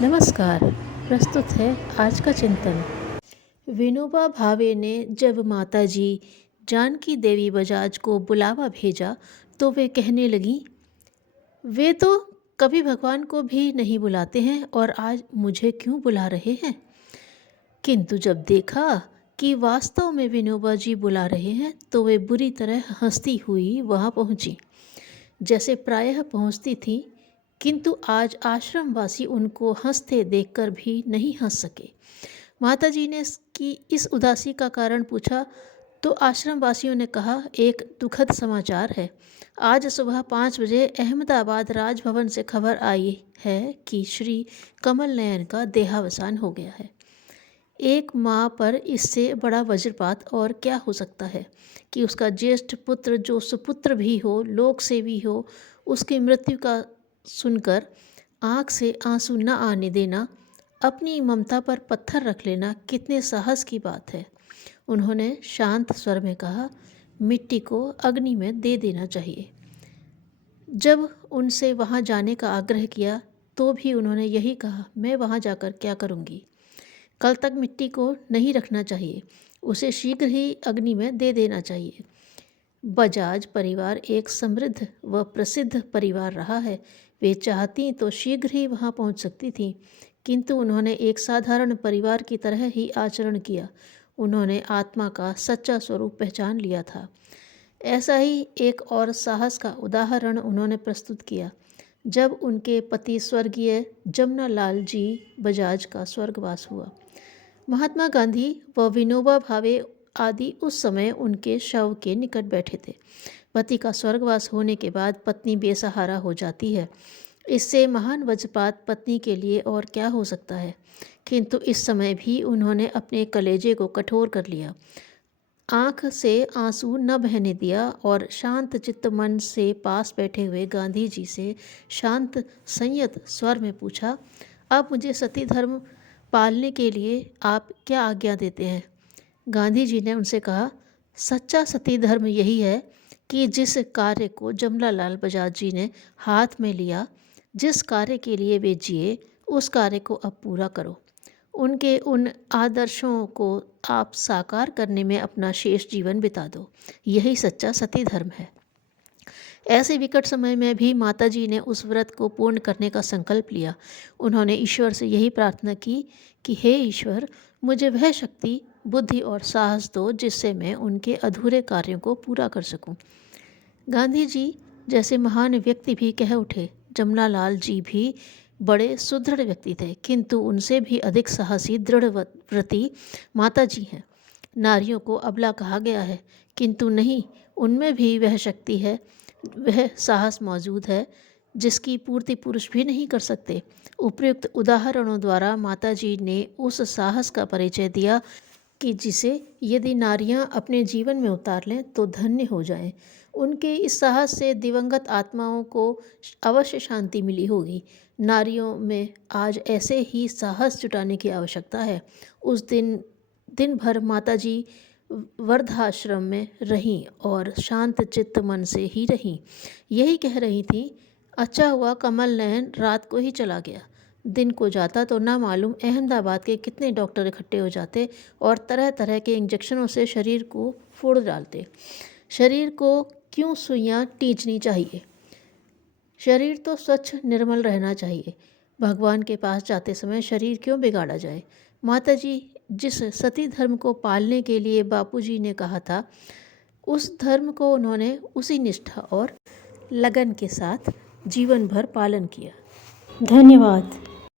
नमस्कार। प्रस्तुत है आज का चिंतन। विनोबा भावे ने जब माताजी जानकी देवी बजाज को बुलावा भेजा तो वे कहने लगीं, वे तो कभी भगवान को भी नहीं बुलाते हैं और आज मुझे क्यों बुला रहे हैं। किंतु जब देखा कि वास्तव में विनोबा जी बुला रहे हैं तो वे बुरी तरह हंसती हुई वहां पहुंची, जैसे प्रायः पहुंचती थी। किंतु आज आश्रमवासी उनको हंसते देखकर भी नहीं हंस सके। माताजी ने इसकी इस उदासी का कारण पूछा तो आश्रमवासियों ने कहा, एक दुखद समाचार है। आज सुबह 5 बजे अहमदाबाद राजभवन से खबर आई है कि श्री कमल नयन का देहावसान हो गया है। एक माँ पर इससे बड़ा वज्रपात और क्या हो सकता है कि उसका ज्येष्ठ पुत्र, जो सुपुत्र भी हो, लोक सेवी हो, उसकी मृत्यु का सुनकर आँख से आंसू न आने देना, अपनी ममता पर पत्थर रख लेना कितने साहस की बात है। उन्होंने शांत स्वर में कहा, मिट्टी को अग्नि में दे देना चाहिए। जब उनसे वहाँ जाने का आग्रह किया तो भी उन्होंने यही कहा, मैं वहाँ जाकर क्या करूँगी। कल तक मिट्टी को नहीं रखना चाहिए, उसे शीघ्र ही अग्नि में दे देना चाहिए। बजाज परिवार एक समृद्ध व प्रसिद्ध परिवार रहा है। वे चाहती तो शीघ्र ही वहां पहुंच सकती थीं, किंतु उन्होंने एक साधारण परिवार की तरह ही आचरण किया। उन्होंने आत्मा का सच्चा स्वरूप पहचान लिया था। ऐसा ही एक और साहस का उदाहरण उन्होंने प्रस्तुत किया जब उनके पति स्वर्गीय जमनालाल जी बजाज का स्वर्गवास हुआ। महात्मा गांधी व विनोबा भावे आदि उस समय उनके शव के निकट बैठे थे। पति का स्वर्गवास होने के बाद पत्नी बेसहारा हो जाती है। इससे महान वज्रपात पत्नी के लिए और क्या हो सकता है। किंतु इस समय भी उन्होंने अपने कलेजे को कठोर कर लिया, आँख से आंसू न बहने दिया और शांत चित्त मन से पास बैठे हुए गांधी जी से शांत संयत स्वर में पूछा, अब मुझे सती धर्म पालने के लिए आप क्या आज्ञा देते हैं। गांधी जी ने उनसे कहा, सच्चा सती धर्म यही है कि जिस कार्य को जमनालाल बजाज जी ने हाथ में लिया, जिस कार्य के लिए वे जिए, उस कार्य को अब पूरा करो। उनके उन आदर्शों को आप साकार करने में अपना शेष जीवन बिता दो। यही सच्चा सती धर्म है। ऐसे विकट समय में भी माताजी ने उस व्रत को पूर्ण करने का संकल्प लिया। उन्होंने ईश्वर से यही प्रार्थना की कि हे ईश्वर, मुझे वह शक्ति, बुद्धि और साहस दो जिससे मैं उनके अधूरे कार्यों को पूरा कर सकूं। गांधी जी जैसे महान व्यक्ति भी कह उठे। जमनालाल जी भी बड़े सुदृढ़ व्यक्ति थे, किंतु उनसे भी अधिक साहसी दृढ़ व्रती माताजी हैं। नारियों को अबला कहा गया है, किंतु नहीं, उनमें भी वह शक्ति है, वह साहस मौजूद है जिसकी पूर्ति पुरुष भी नहीं कर सकते। उपयुक्त उदाहरणों द्वारा माताजी ने उस साहस का परिचय दिया कि जिसे यदि नारियां अपने जीवन में उतार लें तो धन्य हो जाएं। उनके इस साहस से दिवंगत आत्माओं को अवश्य शांति मिली होगी। नारियों में आज ऐसे ही साहस जुटाने की आवश्यकता है। उस दिन भर माताजी वर्धाश्रम में रहीं और शांत चित्त मन से ही रहीं। यही कह रही थी, अच्छा हुआ कमल नयन रात को ही चला गया। दिन को जाता तो ना मालूम अहमदाबाद के कितने डॉक्टर इकट्ठे हो जाते और तरह तरह के इंजेक्शनों से शरीर को फोड़ डालते। शरीर को क्यों सुइयां टींचनी चाहिए। शरीर तो स्वच्छ निर्मल रहना चाहिए। भगवान के पास जाते समय शरीर क्यों बिगाड़ा जाए। माताजी जिस सती धर्म को पालने के लिए बापूजी ने कहा था, उस धर्म को उन्होंने उसी निष्ठा और लगन के साथ जीवन भर पालन किया। धन्यवाद।